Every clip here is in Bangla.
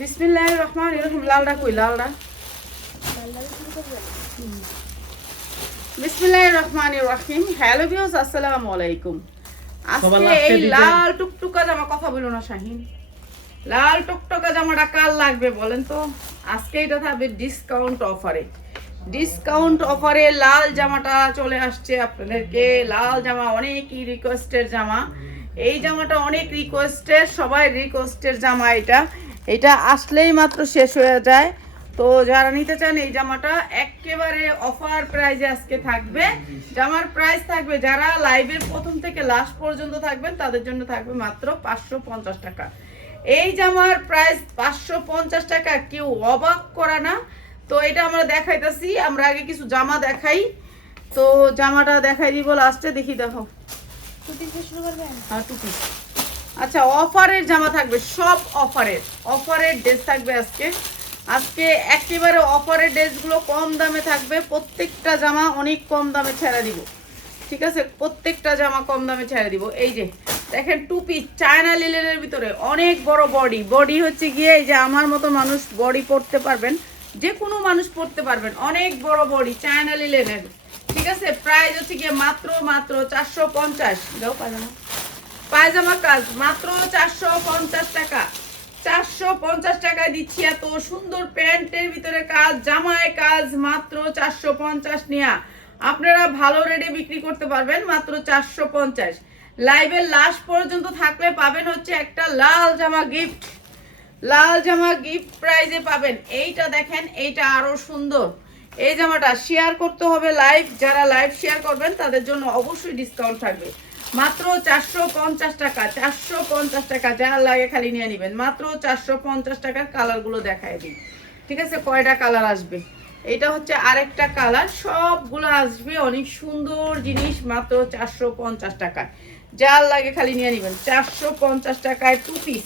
বিসমিল্লাহির রহমানির রহিম। লালডা কই লালডা? বিসমিল্লাহির রহমানির রহিম। হ্যালো ভিউয়ার্স, আসসালামু আলাইকুম। আজকে এই লাল টুকটুকা জামা, কথা বলো না শাহিন, লাল টুকটুকা জামাটা কার লাগবে বলেন তো? আজকে এটা থাকবে ডিসকাউন্ট অফারে। ডিসকাউন্ট অফারে লাল জামাটা চলে আসছে আপনাদেরকে। লাল জামা অনেকই রিকোয়েস্টের জামা। এই জামাটা অনেক রিকোয়েস্টের, সবাই রিকোয়েস্টের জামা। এটা আসলেই মাত্র শেষ হয়ে যায়। তো যারা নিতে চান এই জামাটা একেবারে অফার প্রাইজে আজকে থাকবে। জামার প্রাইস থাকবে, যারা লাইভের প্রথম থেকে লাস্ট পর্যন্ত থাকবেন তাদের জন্য থাকবে মাত্র 550 টাকা। এই জামার প্রাইস 550 টাকা, কেউ অবাক করা না। তো এটা আমরা দেখাইতেছি, আমরা আগে কিছু জামা দেখাই। তো জামাটা দেখাই দিব লাস্টে, দেখি দেখো। হ্যাঁ, টু পিস। আচ্ছা, অফারের জামা থাকবে, সব অফারের ড্রেস থাকবে আজকে। আজকে একেবারে অফারের ড্রেসগুলো কম দামে থাকবে। প্রত্যেকটা জামা অনেক কম দামে ছেড়ে দিব, ঠিক আছে? প্রত্যেকটা জামা কম দামে ছেড়ে দিব। এই যে দেখেন, টু পিস চায়না লিলেনের ভিতরে অনেক বড় বডি হচ্ছে গিয়ে, এই যে আমার মতো মানুষ বডি পরতে পারবেন, যে কোনো মানুষ পরতে পারবেন। অনেক বড় বডি চায়না লিলেনের, ঠিক আছে? প্রাইস হচ্ছে গিয়ে মাত্র 450। দাও পায়জামা কাজ মাত্র 450 টাকা। 450 টাকায় দিচ্ছি। এত সুন্দর প্যান্টের ভিতরে কাজ, জামায় কাজ, মাত্র 450 নিয়া আপনারা ভালো রেটে বিক্রি করতে পারবেন মাত্র 450। লাইভের লাস্ট পর্যন্ত থাকলে পাবেন হচ্ছে একটা লাল জামা গিফট। লাল জামা গিফট প্রাইজে পাবেন। এইটা দেখেন, এইটা আরো সুন্দর। এই জামাটা শেয়ার করতে হবে লাইভ, যারা লাইভ শেয়ার করবেন তাদের জন্য অবশ্যই ডিসকাউন্ট থাকবে। মাত্র 450 টাকা, 450 টাকা। যারা লাগে খালি নিয়ে নেবেন, মাত্র 450 টাকার। কালারগুলো দেখায় দিই, ঠিক আছে? কয়টা কালার আসবে, এটা হচ্ছে আরেকটা কালার। সবগুলো আসবে অনেক সুন্দর জিনিস, মাত্র 450 টাকা। যার লাগে খালি নিয়ে নেবেন। 450 টাকায় টু পিস।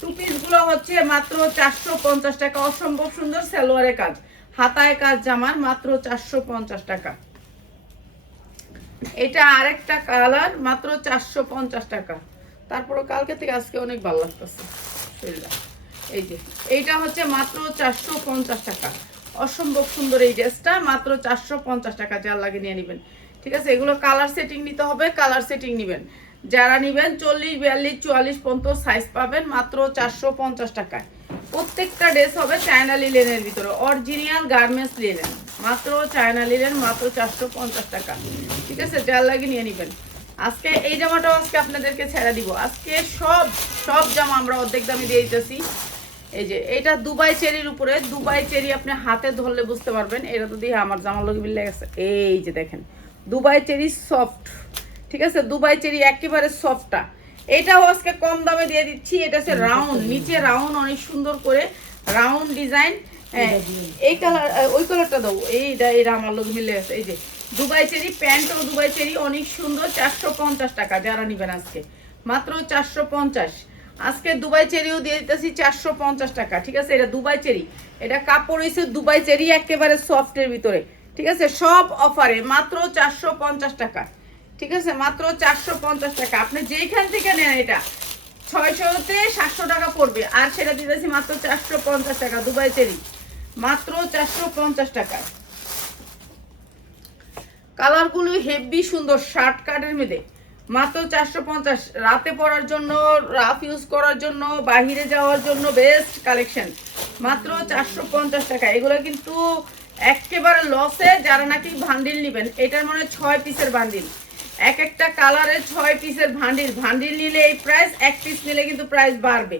টু পিসগুলো হচ্ছে মাত্র 450 টাকা। অসম্ভব সুন্দর সালোয়ারের কাজ, হাতায় কাজ জামার, মাত্র 450 টাকা। এটা আরেকটা কালার, মাত্র 450 টাকা। তারপরে কালকে থেকে আজকে অনেক ভালো লাগতেছে। এই যে এইটা হচ্ছে মাত্র 450 টাকা। অসম্ভব সুন্দর এই ড্রেসটা, মাত্র 450 টাকা। যার লাগে নিয়ে নেবেন, ঠিক আছে? এগুলো কালার সেটিং নিতে হবে, কালার সেটিং নেবেন। যারা নেবেন 40, 42, 44 পর্যন্ত সাইজ পাবেন মাত্র 450 টাকায়। প্রত্যেকটা ড্রেস হবে চায়না লিলেনের ভিতরে, অরিজিনাল গার্মেন্টস লিলেন, মাত্র চায়না লিলেন, মাত্র 450 টাকা, ঠিক আছে? যার লাগে নিয়ে নেবেন। আজকে এই জামাটাও আজকে আপনাদেরকে ছেড়ে দিব। আজকে সব জামা আমরা অর্ধেক দামে দিয়ে দিতেছি। এই যে এটা দুবাই চেরির উপরে, দুবাই চেরি আপনি হাতে ধরলে বুঝতে পারবেন। এটা তো দিয়ে আমার জামার লোক মিলে গেছে। এই যে দেখেন, দুবাই চেরি সফট, ঠিক আছে? দুবাই চেরি একেবারে সফটটা। এটাও আজকে কম দামে দিয়ে দিচ্ছি। এটা হচ্ছে রাউন্ড, নিচে রাউন্ড, অনেক সুন্দর করে রাউন্ড ডিজাইন। এই কালার, ওই কালারটা দাও। এইটা আমার লোক মিলে গেছে। এই যে দুবাই চেরি প্যান্ট ও দুবাই চেরি অনেক সুন্দর। 450 টাকা। যারা নিবেন আজকে মাত্র 450। আজকে দুবাই চেরিও দিয়ে দিতেছি 450 টাকা, ঠিক আছে? এটা দুবাই চেরি, এটা কাপড় হয়েছে দুবাই চেরি, একেবারে সফটের ভিতরে, ঠিক আছে? সব অফারে মাত্র 450 টাকা, ঠিক আছে? মাত্র 450 টাকা। আপনি যেইখান থেকে নেন এটা 600-তে 700 টাকা পড়বে, আর সেটা দিতেছি মাত্র 450 টাকা। দুবাই চেরি মাত্র 450 টাকা। কালারগুলো হেভি সুন্দর, শার্ট কাটের মধ্যে, মাত্র 450। রাতে পরার জন্য, রাফ ইউজ করার জন্য, বাহিরে যাওয়ার জন্য বেস্ট কালেকশন, মাত্র 450 টাকা। এগুলো কিন্তু একেবারে লসে যারা নাকি ভান্ডিল নেবেন। এটার মানে 6 পিসের বান্ডিল, এক একটা কালারে 6 পিসের ভান্ডিল নিলে এই প্রাইস, এক পিস নিলে কিন্তু প্রাইস বাড়বে।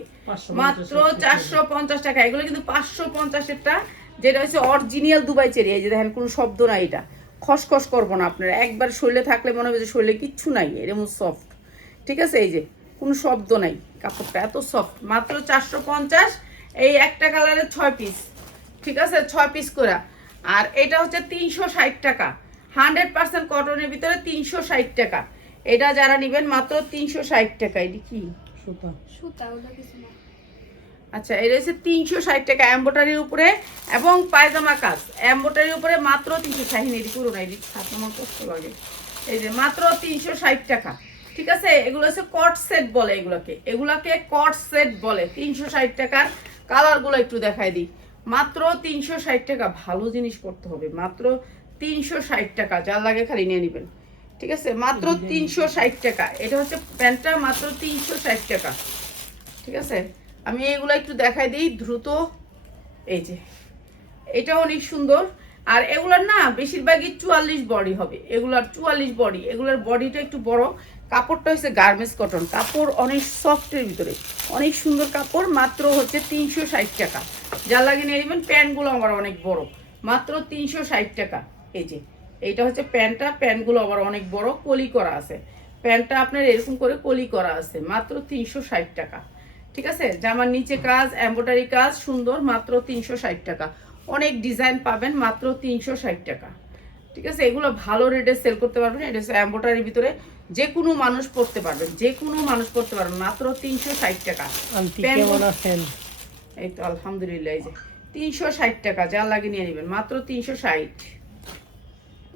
মাত্র 450 টাকা। এগুলো কিন্তু 550-এরটা, যেটা হচ্ছে অরিজিনাল দুবাই চেরি। এই যে দেখেন, কোনো শব্দ নাই, এটা খসখস করবো না আপনারা। একবার শরীরে থাকলে মনে হবে যে শরীরে কিচ্ছু নাই, এরকম সফট, ঠিক আছে? এই যে কোনো শব্দ নাই, কাপড়টা এত সফট। মাত্র 450। এই একটা কালারের 6 পিস, ঠিক আছে? 6 পিস করে। আর এটা হচ্ছে 360 টাকা, 100% কটনের ভিতরে 360 টাকা। এটা যারা নেবেন মাত্র 360 টাকা। এটি কি সুতা? সুতা ওটা কিছু না। আচ্ছা, এটা হচ্ছে 360 টাকা এমব্রয়ডারির উপরে এবং পায়জামা কাজ এমব্রয়ডারির উপরে, মাত্র 360। এটি পুরো না, এটি হাত আমার কষ্ট লাগে। এই যে মাত্র 360 টাকা, ঠিক আছে? এগুলো হচ্ছে কট সেট বলে, এগুলাকে কট সেট বলে। 360 টাকার কালারগুলো একটু দেখাই দিই। মাত্র 360 টাকা, ভালো জিনিস করতে হবে, মাত্র 360 টাকা, যা লাগে খালি নিয়ে নেবেন, ঠিক আছে? মাত্র 360 টাকা। এটা হচ্ছে প্যান্টটা, মাত্র 360 টাকা, ঠিক আছে? আমি এগুলো একটু দেখাই দিই দ্রুত। এই যে এটা অনেক সুন্দর, আর এগুলার না বেশিরভাগই 44 বডি হবে, এগুলার 44 বডি, এগুলার বডিটা একটু বড়। কাপড়টা হচ্ছে গার্মেন্টস কটন কাপড়, অনেক সফটের ভিতরে, অনেক সুন্দর কাপড়। মাত্র হচ্ছে 360 টাকা, যা লাগে নিয়ে নেবেন। প্যান্টগুলো আমার অনেক বড়, মাত্র 360 টাকা। এই যে এইটা হচ্ছে প্যান্টটা, প্যান্টগুলো আবার অনেক বড়, কলি করা আছে। প্যান্টটা আপনার এরকম করে কলি করা আছে, মাত্র 360 টাকা, ঠিক আছে? জামার নিচে কাজ, এমব্রয়ডারি কাজ সুন্দর, মাত্র 360 টাকা। অনেক ডিজাইন পাবেন, মাত্র 360 টাকা, ঠিক আছে? এগুলো ভালো রেটে সেল করতে পারবেন। এটা হচ্ছে এমব্রয়ডারির ভিতরে, যে কোনো মানুষ পড়তে পারবেন, যে কোনো মানুষ পড়তে পারবেন, মাত্র 360 টাকা। এই তো আলহামদুলিল্লাহ, এই যে 360 টাকা, যা লাগে নিয়ে নেবেন, মাত্র 360।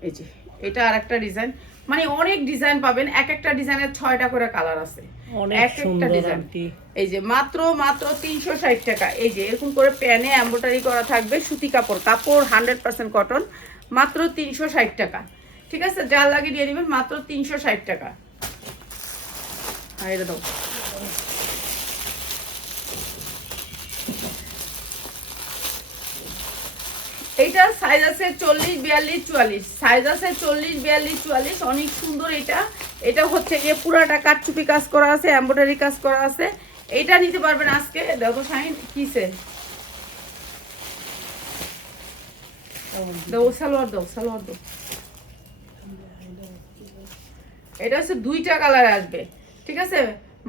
এই যে এটা আর একটা ডিজাইন, মানে অনেক ডিজাইন পাবেন, এক একটা ডিজাইনের 6টা করে কালার আছে, এক একটা ডিজাইন। এই যে মাত্র 360 টাকা। এই যে এরকম করে প্যানে এমব্রয়ডারি করা থাকবে, সুতি কাপড়, কাপড় 100% কটন, মাত্র 360 টাকা, ঠিক আছে? যা লাগে দিয়ে নেবেন, মাত্র 360 টাকা। এটা দাও। এইটা সাইজ আছে 40, 42, 44, সাইজ আছে 40, 42, 44, অনেক সুন্দর। এটা এটা হচ্ছে গিয়ে পুরাটা কাটচুপি কাজ করা আছে, এমব্রয়ডারি কাজ করা আছে। এইটা নিতে পারবেন আজকে। দেখো শাইন কিসে দাও, সালোয়ার দাও, সালোয়ার দাও। এটা হচ্ছে 2টা কালার আসবে, ঠিক আছে?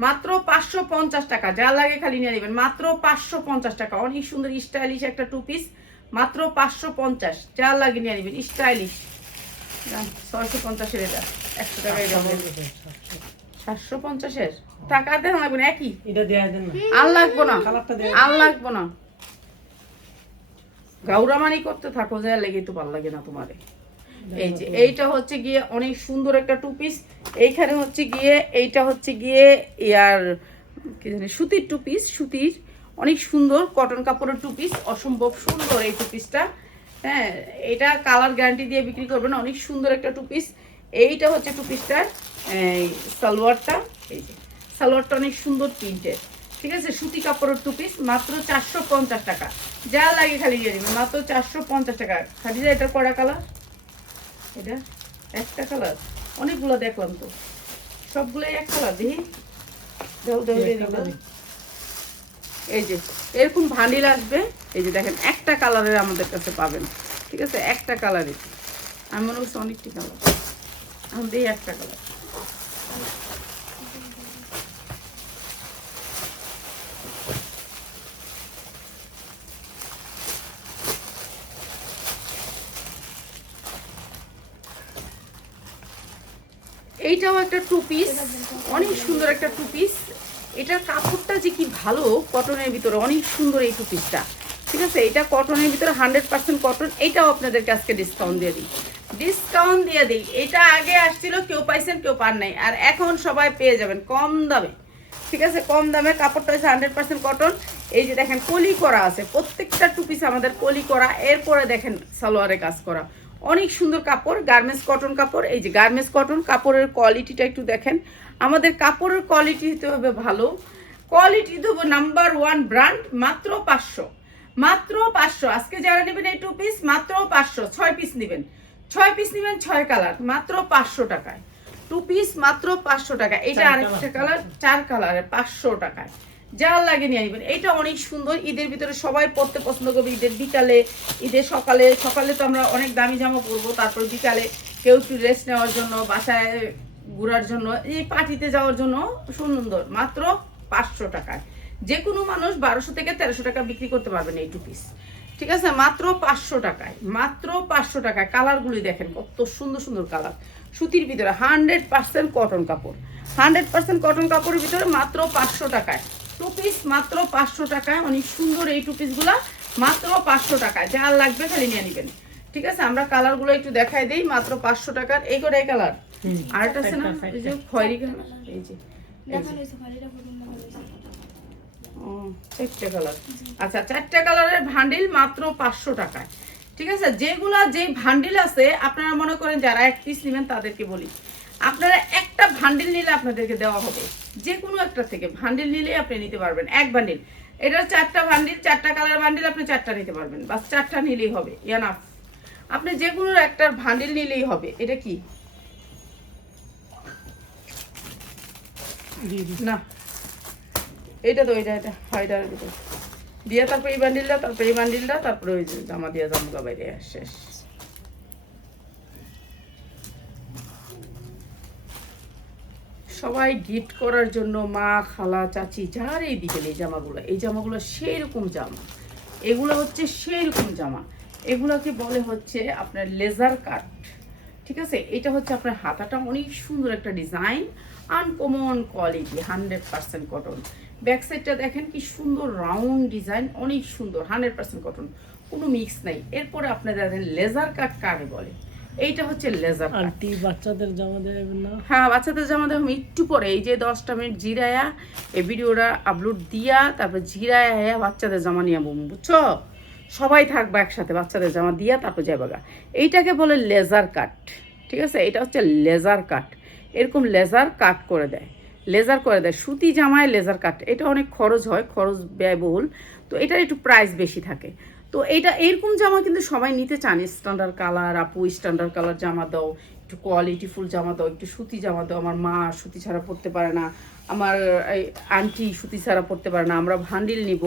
মাত্র 550 টাকা, যা লাগে খালি নিয়ে নেবেন, মাত্র 550 টাকা। অনেক সুন্দর স্টাইলিশ একটা টু পিস, মাত্র 550, যা লাগে নিয়ে নেবেন, স্টাইলিশ। 650-এর এটা 100 টাকা, এটা 750-এর টাকা দেন লাগবে না, একই। এটা দেয়া দেন না, আর লাগবো না, আর লাগবো না। গাউরামানি করতে থাকো, যা লেগে তো ভালো লাগে না তোমারে। এই যে এইটা হচ্ছে গিয়ে অনেক সুন্দর একটা টু পিস। এইখানে হচ্ছে গিয়ে এইটা হচ্ছে গিয়ে ইয়ার কি জানি সুতির টু পিস, সুতির অনেক সুন্দর কটন কাপড়ের টু পিস, অসম্ভব সুন্দর এই টু পিসটা। হ্যাঁ, এটা কালার গ্যারান্টি দিয়ে বিক্রি করবেন, অনেক সুন্দর একটা টু পিস। এইটা হচ্ছে টু পিসটার সালোয়ারটা। এই যে সালোয়ারটা অনেক সুন্দর প্রিন্টের, ঠিক আছে? সুতি কাপড়ের টু পিস, মাত্র 450 টাকা, যা লাগে খালি দিয়ে দেবেন, মাত্র 450 টাকা। খালি এটা কড়া কালার, এটা একটা কালার, অনেকগুলো দেখলাম তো, সবগুলোই এক কালার। দেখি এই যে এরকম ভান্ডিল আসবে। এই যে দেখেন, একটা কালারের আমাদের কাছে পাবেন, ঠিক আছে? একটা কালারের, আমি মনে করছি অনেকটি কালার, আমাদের এই একটা কালার। এইটাও একটা টু পিস, অনেক সুন্দর একটা টু পিস। এটার কাপড়টা যে কি ভালো, কটনের ভিতরে অনেক সুন্দর এই টু পিসটা, ঠিক আছে? এটা কটনের ভিতরে 100% কটন। এইটাও আপনাদেরকে আজকে ডিসকাউন্ট দিয়ে দিই, ডিসকাউন্ট দিয়ে দিই। এটা আগে আসছিল, কেউ পাইছেন কেউ পান নাই, আর এখন সবাই পেয়ে যাবেন কম দামে, ঠিক আছে? কম দামে। কাপড়টা হচ্ছে 100% কটন। এই যে দেখেন কলি করা আছে, প্রত্যেকটা টু পিস আমাদের কলি করা। এরপরে দেখেন সালোয়ারে কাজ করা, অনেক সুন্দর কাপড়, গার্মেন্টস কটন কাপড়। এই যে গার্মেন্টস কটন কাপড়ের কোয়ালিটিটা একটু দেখেন। আমাদের কাপড়ের কোয়ালিটি দিতে হবে ভালো, কোয়ালিটি দেবো নাম্বার 1 ব্র্যান্ড, মাত্র 500, মাত্র 500। আজকে যারা নেবেন এই টু পিস, মাত্র 500, 6 পিস নেবেন, 6 পিস নেবেন, 6 কালার, মাত্র 500 টাকায় টু পিস, মাত্র 500 টাকা। এটা আরেকটা কালার, 4 কালারের 500 টাকায়, যা লাগে নিয়ে আসবেন। এটা অনেক সুন্দর, ঈদের ভিতরে সবাই পরতে পছন্দ করবে। ঈদের বিকালে, ঈদের সকালে, সকালে তো আমরা অনেক দামি জামা পরবো, তারপর বিকালে কেউ একটু রেস্ট নেওয়ার জন্য, বাসায় ঘোরার জন্য, এই পার্টিতে যাওয়ার জন্য সুন্দর, মাত্র 500 টাকায়। যে কোনো মানুষ 1200 থেকে 1300 টাকা বিক্রি করতে পারবেন এই টু পিস, ঠিক আছে? মাত্র 500 টাকায়, মাত্র 500 টাকায়। কালারগুলি দেখেন কত সুন্দর সুন্দর কালার, সুতির ভিতরে 100% কটন কাপড়, 100% কটন কাপড়ের ভিতরে, মাত্র 500 টাকায় টু পিস, মাত্র 500 টাকায়। অনেক সুন্দর এই টু পিসগুলা, মাত্র 500 টাকায়, যা লাগবে খালি নিয়ে নেবেন, ঠিক আছে? আমরা কালারগুলো একটু দেখাই দিই, মাত্র 500 টাকার। এই কটাই কালার, আরেকটা আছে না, এই যে খয়েরি কালার, এই যে ও 4টে কালার, আচ্ছা 4টে কালারের ভান্ডিল মাত্র 500 টাকায়। ঠিক আছে, যেগুলা যে ভান্ডিল আছে আপনারা মনে করেন যারা 1 পিস নেবেন তাদেরকে বলি, আপনারা একটা ভান্ডিল নিলে আপনাদেরকে দেওয়া হবে, যে কোনো একটা থেকে ভান্ডিল নিলে আপনি নিতে পারবেন। এক বান্ডিল, এটা 4টা ভান্ডিল, 4টা কালার বান্ডিল, আপনি 4টা নিতে পারবেন, বাস 4টা নিলেই হবে, এনাফ। আপনি যে কোনো একটা ভান্ডিল নিলেই হবে। এটা কি না, এটা তো এটা এটা দিয়ে তারপরে এই বান্ডিলটা, তারপরে এই বান্ডিলটা, তারপরে ওই যে জামা দিয়ে জামুকা বাইরে শেষ। সবাই গিফট করার জন্য মা, খালা, চাচি যারাই দিবেন এই জামাগুলো সেই রকম জামা, এগুলো হচ্ছে সেই রকম জামা। এগুলোকে বলে হচ্ছে আপনার লেজার কাট। ঠিক আছে, এটা হচ্ছে আপনার হাতাটা অনেক সুন্দর একটা design, uncommon quality, 100% cotton. Back সাইডটা দেখেন কি সুন্দর রাউন্ড ডিজাইন, অনেক সুন্দর, 100% কটন, কোনো মিক্স নাই। এরপরে আপনারা দেখেন লেজার কাট কারে বলে, এইটা হচ্ছে লেজার কাট। আন্টি বাচ্চাদের জামা দেবেন না? হ্যাঁ, বাচ্চাদের জামা দেবো একটু পরে, এই যে 10টা মিনিট জিরায়া এই ভিডিওটা আপলোড দিয়া তারপর জিরায়া বাচ্চাদের জামা নিয়ে বুঝছো, সবাই থাকবে একসাথে, বাচ্চাদের জামা দিয়া তারপর যাবাগা। এইটাকে বলে লেজার কাট। ঠিক আছে, এটা হচ্ছে লেজার কাট, এরকম লেজার কাট করে দেয়, লেজার করে দেয় সুতি জামায় লেজার কাট। এটা অনেক খরচ হয়, খরচ ব্যয়বহুল, তো এটার একটু প্রাইস বেশি থাকে। তো এইটা এরকম জামা কিন্তু সবাই নিতে চান, স্ট্যান্ডার্ড কালার, আপু স্ট্যান্ডার্ড কালার জামা দাও, একটু কোয়ালিটিফুল জামা দাও, একটু সুতি জামা দাও। আমার মা সুতি ছাড়া পরতে পারে না, আমার এই আন্টি সুতি ছাড়া পরতে পারে না, আমরা ভান্ডিল নিব,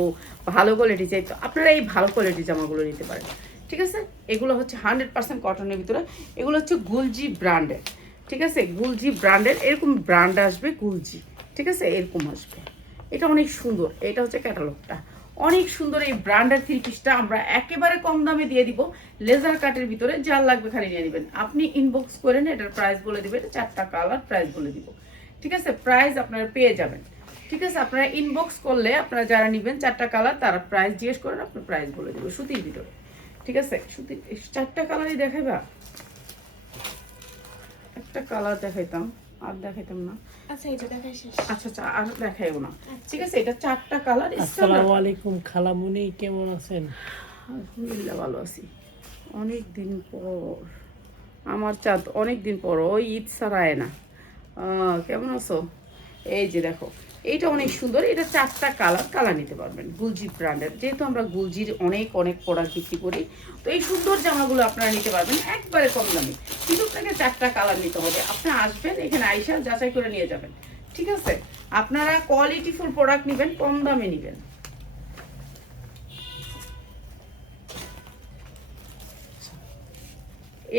ভালো কোয়ালিটি চাই, তো আপনারা এই ভালো কোয়ালিটির জামাগুলো নিতে পারেন। ঠিক আছে, এগুলো হচ্ছে 100% কটনের ভিতরে, এগুলো হচ্ছে গুলজি ব্র্যান্ডের। ঠিক আছে, গুলজি ব্র্যান্ডের, এরকম ব্র্যান্ড আসবে গুলজি। ঠিক আছে, এরকম আসবে, এটা অনেক সুন্দর, এটা হচ্ছে ক্যাটালগটা, অনেক সুন্দর। এই ব্র্যান্ডের 3 পিসটা আমরা একেবারে কম দামে দিয়ে দিব, লেজার কাটের ভিতরে, যার লাগবে খালি নিয়ে নেবেন। আপনি ইনবক্স করেন, এটার প্রাইস বলে দিবেন, 4টা কালার প্রাইস বলে দিব। ঠিক আছে, প্রাইস আপনারা পেয়ে যাবেন। ঠিক আছে, আপনারা ইনবক্স করলে আপনারা যারা নেবেন 4টা কালার, তারা প্রাইস জিজ্ঞেস করেন, আপনার প্রাইস বলে দেবো সুতির ভিতরে। ঠিক আছে, সুতির 4টা কালারই দেখাইবা, একটা কালার দেখাইতাম আর দেখাইতাম না। আচ্ছা এটা দেখাই শেষ। আচ্ছা আর দেখাইও না। ঠিক আছে, এটা 4টা কালার। আসসালামু আলাইকুম খালামুনি, কেমন আছেন? আলহামদুলিল্লাহ ভালো আছি, অনেক দিন পর আমার চাঁদ, অনেক দিন পর, ওই ঈদ ছাড়ায় না। কেমন আছো? এই যে দেখো, এইটা অনেক সুন্দর, এটা 4টা কালার নিতে পারবেন, গুলজি ব্র্যান্ডের। যেহেতু আমরা গুলজির অনেক প্রোডাক্ট বিক্রি করি, তো এই সুন্দর জামাগুলো আপনারা নিতে পারবেন একবারে কম দামে। কিন্তু আপনাকে 4টা কালার নিতে হবে, আপনি আসবেন এখানে আইসা যাচাই করে নিয়ে যাবেন। ঠিক আছে, আপনারা কোয়ালিটিফুল প্রোডাক্ট নেবেন, কম দামে নেবেন।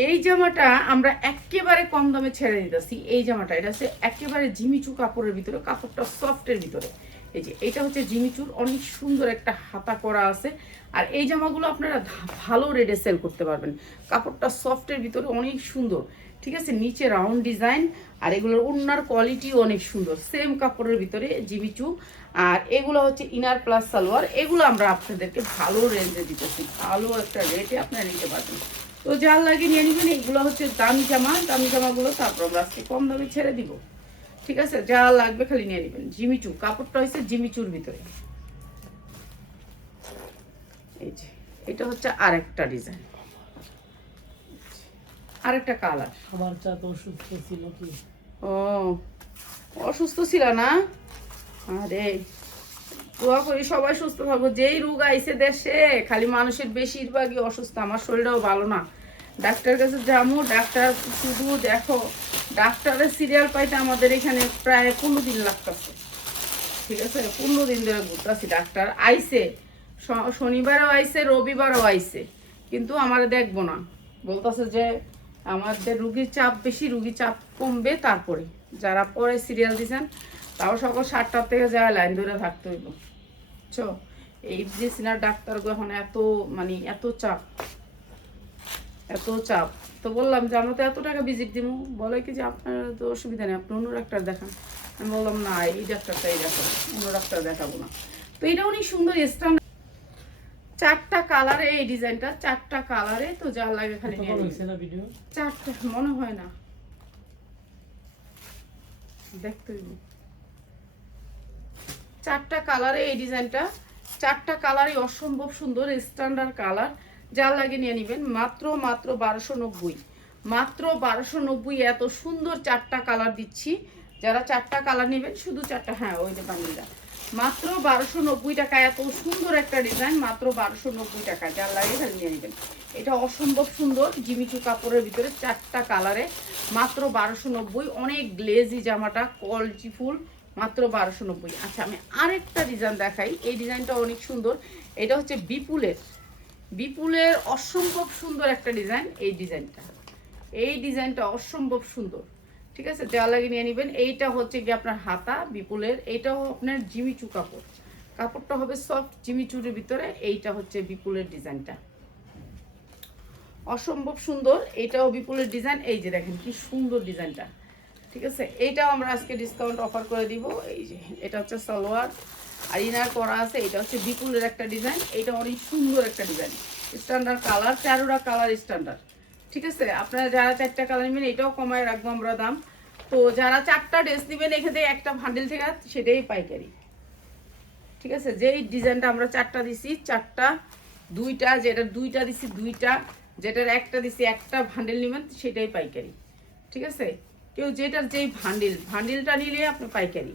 এই জামাটা আমরা একেবারে কম দামে ছেড়ে দিতেছি। এই জামাটা, এটা হচ্ছে একেবারে জিমিচু কাপড়ের ভিতরে, কাপড়টা সফটের ভিতরে। এই যে এটা হচ্ছে জিমিচুর, অনেক সুন্দর একটা হাতা করা আছে। আর এই জামাগুলো আপনারা ভালো রেটে সেল করতে পারবেন, কাপড়টা সফটের ভিতরে অনেক সুন্দর। ঠিক আছে, নিচে রাউন্ড ডিজাইন, আর এগুলোর ওড়নার কোয়ালিটিও অনেক সুন্দর, সেম কাপড়ের ভিতরে জিমিচু। আর এগুলো হচ্ছে ইনার প্লাস সালোয়ার, এগুলো আমরা আপনাদেরকে ভালো রেঞ্জে দিতেছি, ভালো একটা রেটে আপনারা নিতে পারবেন। তো যার লাগে নিয়ে নেবেন, এগুলো হচ্ছে দামি জামাগুলো, তারপর আমরা আজকে কম দামে ছেড়ে দিব। ঠিক আছে, যা লাগবে খালি নিয়ে নেবেন। জিমিচু কাপড়টা হচ্ছে জিমিচুর ভিতরে। এই যে এটা হচ্ছে আরেকটা ডিজাইন, আরেকটা কালার। আমার চাঁদ অসুস্থ ছিল কি? ও অসুস্থ ছিল না? আরে দোয়া করি সবাই সুস্থ থাকবো। যেই রোগ আইছে দেশে, খালি মানুষের বেশিরভাগই অসুস্থ। আমার শরীরটাও ভালো না, ডাক্তার কাছে যাবো, ডাক্তার শুধু দেখো, ডাক্তারের সিরিয়াল পাইতে আমাদের এখানে প্রায় 15 দিন লাগতেছে। ঠিক আছে, 15 দিন ধরে ঘুরতেছি। ডাক্তার আইছে, শনিবারও আইছে, রবিবারও আইছে, কিন্তু আমার দেখবো না, বলতেছে যে আমাদের রুগীর চাপ বেশি, রুগীর চাপ কমবে তারপরে। যারা পরে সিরিয়াল দিয়েছেন তাও সকাল 7টার থেকে যায় লাইন ধরে থাকতে হইব। বুঝছো, এই যে সিনার ডাক্তারগুলো এখন মানে এত চাপ, এত চাপ। তো বললাম যে আমরা তো এত টাকা ভিজিট দিব, বলে কি যে আপনার তো অসুবিধা নেই, আপনি অন্য ডাক্তার দেখান। আমি বললাম না, এই ডাক্তারটাই দেখাবো, অন্য ডাক্তার দেখাবো না। তো এটা অনেক সুন্দর স্ট্যান্ডার্ড, 4টা কালারে এই ডিজাইনটা, 4টা কালারে। তো যা লাগে খালি নিয়ে নেবেন। ভিডিও 4টা মনে হয় না, দেখতে হইব। চারটা কালারে এই ডিজাইনটা, চারটা কালারই অসম্ভব সুন্দর, স্ট্যান্ডার্ড কালার। যার লাগে নিয়ে নেবেন মাত্র 1290, মাত্র 1290। এত সুন্দর চারটা কালার দিচ্ছি, যারা চারটা কালার নেবেন শুধু চারটা, হ্যাঁ ওই যে বান্ডিলটা, মাত্র 1290 টাকা। এত সুন্দর একটা ডিজাইন, মাত্র 1290 টাকা। যার লাগে খালি নিয়ে নেবেন। এটা অসম্ভব সুন্দর জিমিচু কাপড়ের ভিতরে চারটা কালারে, মাত্র 1290। অনেক গ্লেজি জামাটা, কোয়ালিটি ফুল, মাত্র 1290। আচ্ছা আমি আরেকটা ডিজাইন দেখাই, এই ডিজাইনটা অনেক সুন্দর। এটা হচ্ছে বিপুলের, বিপুলের অসম্ভব সুন্দর একটা ডিজাইন। এই ডিজাইনটা, এই ডিজাইনটা অসম্ভব সুন্দর, ঠিক আছে? যা লাগে নিয়ে নেবেন। এইটা হচ্ছে কি আপনার হাতা বিপুলের, এইটাও আপনার জিমিচু কাপড়, কাপড়টা হবে সফট জিমিচুরের ভিতরে। এইটা হচ্ছে বিপুলের ডিজাইনটা, অসম্ভব সুন্দর। এটাও বিপুলের ডিজাইন। এই যে দেখেন কি সুন্দর ডিজাইনটা, ঠিক আছে? এইটাও আমরা আজকে ডিসকাউন্ট অফার করে দিব। এই যে এটা হচ্ছে সালোয়ার আর ইনার করা আছে। এটা হচ্ছে বিপুলের একটা ডিজাইন। এটা অনেক সুন্দর একটা ডিজাইন, স্ট্যান্ডার্ড কালার, 4টা কালার স্ট্যান্ডার্ড, ঠিক আছে? আপনারা যারা 4টা কালার নেবেন এটাও কমায় রাখবো আমরা দাম। তো যারা 4টা ড্রেস নেবেন এখান থেকে একটা ভান্ডেল থেকে সেটাই পাইকারি, ঠিক আছে? যেই ডিজাইনটা আমরা 4টা দিছি, 4টা, 2টা, যেটা 2টা দিছি 2টা, যেটার একটা দিছি একটা ভান্ডেল নেবেন সেটাই পাইকারি, ঠিক আছে? কেউ যেটার যেই ভান্ডিলটা নিলে আপনার পাইকারি,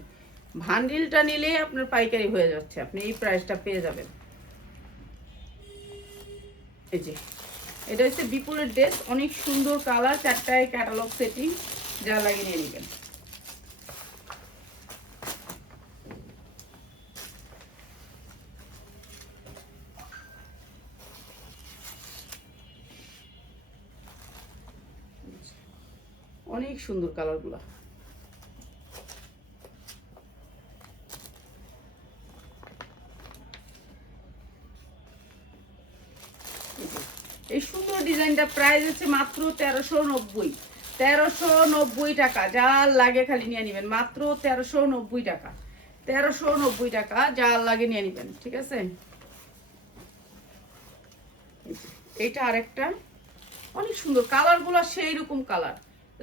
ভান্ডিলটা নিলে আপনার পাইকারি হয়ে যাচ্ছে, আপনি এই প্রাইসটা পেয়ে যাবেন। এই যে এটা হচ্ছে বিপুলের ড্রেস, অনেক সুন্দর কালার, 4টায় ক্যাটালগ সেটিং। যা লাগে নিয়ে নেবেন। অনেক সুন্দর কালারগুলো। এই সুন্দর ডিজাইনটা প্রাইস হচ্ছে মাত্র 1390, 1390 টাকা। যার লাগে খালি নিয়ে নেবেন, মাত্র 1390 টাকা, 1390 টাকা। যার লাগে নিয়ে নেবেন, ঠিক আছে? এইটা আরেকটা অনেক সুন্দর, কালারগুলো সেই রকম কালার,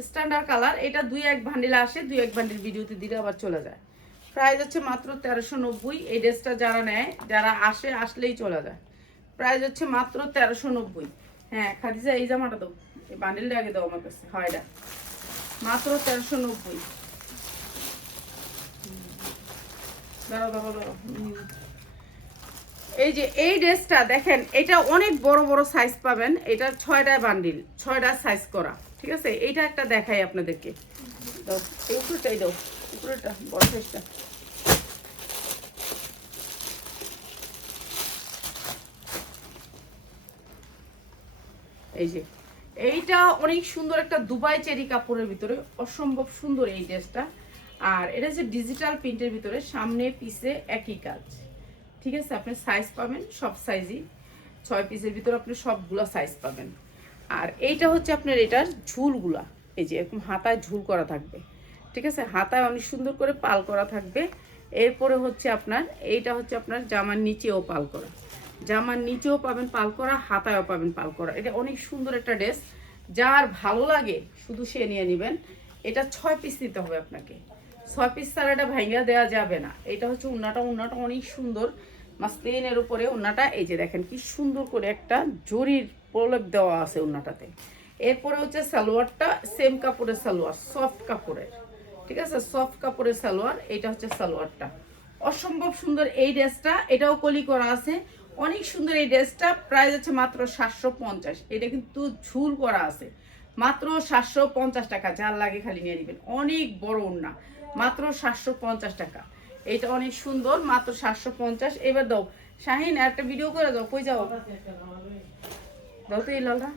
স্ট্যান্ডার্ড কালার। এটা 2-1 ভান্ডিল আসে, 2-1 ভান্ডিল ভিডিওতে দিলে আবার চলে যায়। প্রাইস হচ্ছে মাত্র 1390। এই ড্রেসটা যারা নেয়, যারা আসলেই চলে যায়। প্রাইস হচ্ছে মাত্র 1390। হ্যাঁ খাদিজা এই জামাটা দাও, এই বান্ডিলটা আগে দাও আমার কাছে। হয় এটা মাত্র 1390। দাঁড়াও দাঁড়াও দাঁড়াও। এই যে এই ড্রেসটা দেখেন, এটা অনেক বড় বড় সাইজ পাবেন। এটা 6টা বান্ডিল, 6টা সাইজ করা, ঠিক আছে? এইটা একটা দেখাই আপনাদেরকে। দাও এই উপরেটাই দাও, উপরেটা বড় সাইজটা। এই যে এইটা অনেক সুন্দর একটা দুবাই চেরি কাপড়ের ভিতরে, অসম্ভব সুন্দর এই ড্রেসটা। আর এটা হচ্ছে ডিজিটাল প্রিন্টের ভিতরে, সামনে পিছে একই কাজ, ঠিক আছে? আপনি সাইজ পাবেন সব সাইজই, 6 পিসের ভিতরে আপনি সবগুলা সাইজ পাবেন। আর এইটা হচ্ছে আপনার এটার ঝুলগুলা, এই যে এরকম হাতায় ঝুল করা থাকবে, ঠিক আছে? হাতায় অনেক সুন্দর করে পাল করা থাকবে। এরপরে হচ্ছে আপনার এইটা হচ্ছে আপনার জামার নিচেও পাল করা, জামার নিচেও পাবেন পাল করা, হাতায়ও পাবেন পাল করা। এটা অনেক সুন্দর একটা ড্রেস, যার ভালো লাগে শুধু সে নিয়ে নেবেন। এটা 6 পিস নিতে হবে আপনাকে, 6 পিস ছাড়া এটা ভাঙিয়া দেওয়া যাবে না। এটা হচ্ছে উন্নাটা, উন্নাটা অনেক সুন্দর মাসলিনের উপরে উন্নাটা। এই যে দেখেন কি সুন্দর করে একটা জরির প্রলেপ দেওয়া আছে উন্নাটাতে। এরপরে হচ্ছে সালোয়ারটা সেম কাপড়ের সালোয়ার, সফট কাপড়ের, ঠিক আছে? সফট কাপড়ের সালোয়ার। এটা হচ্ছে সালোয়ারটা, অসম্ভব সুন্দর এই ড্রেসটা। এটাও কলি করা আছে, অনেক সুন্দর এই ড্রেসটা। প্রাইস হচ্ছে মাত্র 750। এটা কিন্তু ঝুল করা আছে, মাত্র 750 টাকা। যার লাগে খালি নিয়ে নেবেন। অনেক বড় ওড়না, মাত্র 750 টাকা। এটা অনেক সুন্দর, মাত্র 750। এবার দাও শাহিন, একটা ভিডিও করে দাও। কই যাও, দাও তো এই লালটা।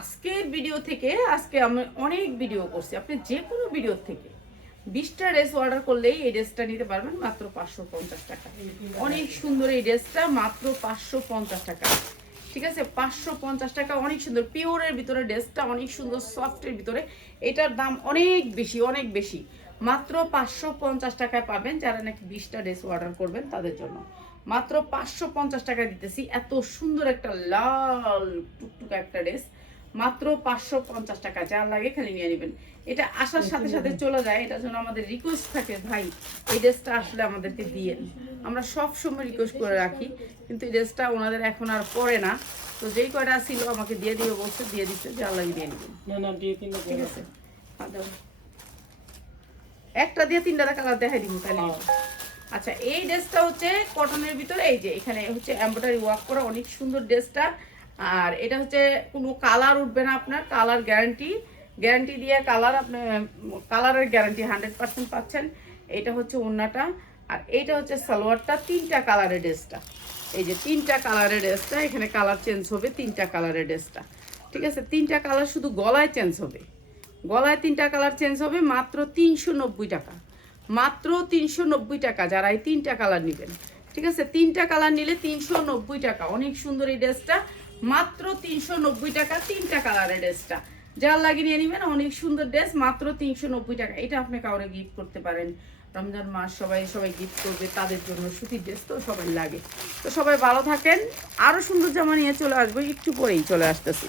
আজকের ভিডিও থেকে, আজকে আমি অনেক ভিডিও করছি, আপনি যে কোনো ভিডিও থেকে 20টা ড্রেস অর্ডার করলেই এই ড্রেসটা নিতে পারবেন মাত্র 550 টাকা। অনেক সুন্দর এই ড্রেসটা, মাত্র 550 টাকা, ঠিক আছে? 550 টাকা। অনেক সুন্দর পিওরের ভিতরে ড্রেসটা, অনেক সুন্দর সফটের ভিতরে। এটার দাম অনেক বেশি, অনেক বেশি, মাত্র 550 টাকায় পাবেন। যারা নাকি 20টা ড্রেস অর্ডার করবেন তাদের জন্য মাত্র 550 টাকা দিতেছি। এত সুন্দর একটা লাল টুকটুকা একটা ড্রেস মাত্র 550 টাকা। যার লাগে খালি নিয়ে নেবেন। এটা আসার সাথে সাথে চলে যায়, এটার জন্য আমাদের রিকোয়েস্ট থাকে, ভাই এই ড্রেসটা আসলে আমাদেরকে দিয়েন। আমরা সব সময় রিকোয়েস্ট করে রাখি, কিন্তু এই ড্রেসটা ওনাদের এখন আর পরে না। তো যেই কয়টা ছিল আমাকে দিয়ে দিবে বলছে, দিয়ে দিচ্ছে, যার লাগে দিয়ে নেবেন। না না দিয়ে তিনটা ঠিক আছে, একটা দিয়ে তিনটা কালার দেখাই দিব তাহলে। আচ্ছা, এই ড্রেসটা হচ্ছে কটনের ভিতরে, এই যে এখানে হচ্ছে এমব্রয়ডারি ওয়ার্ক করা, অনেক সুন্দর ড্রেসটা। আর এটা হচ্ছে কোনো কালার উঠবে না আপনার, কালার গ্যারান্টি দিয়ে কালার আপনি কালারের গ্যারান্টি 100% পাচ্ছেন। এটা হচ্ছে ওড়নাটা, আর এইটা হচ্ছে সালোয়ারটা। তিনটা কালারের ড্রেসটা, এই যে তিনটা কালারের ড্রেসটা, এখানে কালার চেঞ্জ হবে, তিনটা কালারের ড্রেসটা। ঠিক আছে, তিনটা কালার শুধু গলায় চেঞ্জ হবে, গলায় তিনটা কালার চেঞ্জ হবে। মাত্র 390 টাকা, মাত্র 390 টাকা যারা এই তিনটা কালার নেবেন। ঠিক আছে, তিনটা কালার নিলে 390 টাকা। অনেক সুন্দর এই ড্রেসটা, মাত্র 390 টাকা তিনটা কালারের ড্রেসটা। যার লাগিয়ে নিয়ে নেবেন, অনেক সুন্দর ড্রেস, মাত্র 390 টাকা। এটা আপনি কাউরে গিফট করতে পারেন, রমজান মাস সবাই গিফট করবে, তাদের জন্য সুতির ড্রেস তো সবাই লাগে। তো সবাই ভালো থাকেন, আরও সুন্দর জামা নিয়ে চলে আসবো, একটু পরেই চলে আসতেছি।